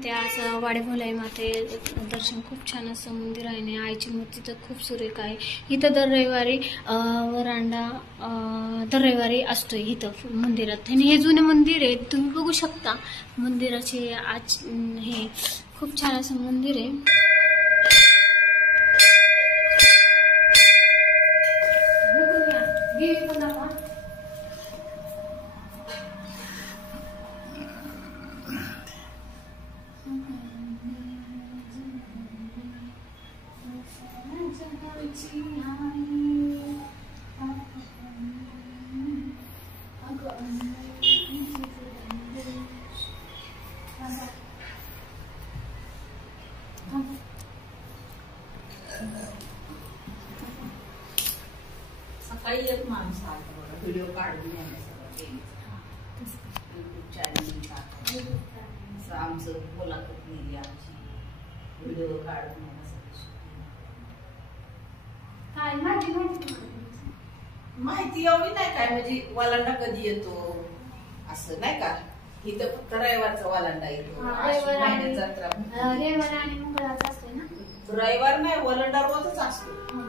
होते आज वाडे भोलाई माते दर्शन खूप छान असं मंदिर आहे आणि आईची मूर्ती तर खूप सुरेख आहे. इथं दर रविवारी वरांडा दर रविवारी असतोय इथं मंदिरात आणि हे जुने मंदिर आहे. तुम्ही बघू शकता मंदिराचे आज हे खूप छान असं मंदिर आहे. सकाळी एक माणूस आला बघा व्हिडिओ काढून युट्यूब चॅनल आमचं मुलाखत नेली आमची व्हिडिओ काढून माहिती एवढी नाही काय म्हणजे वालांडा कधी येतो असं नाही का. इथं फक्त रविवारचा वालांडा येतो. जत्रा रविवार आणि मंगळवारचा असतो ना. रविवार नाही वालांडा रोजच असतो.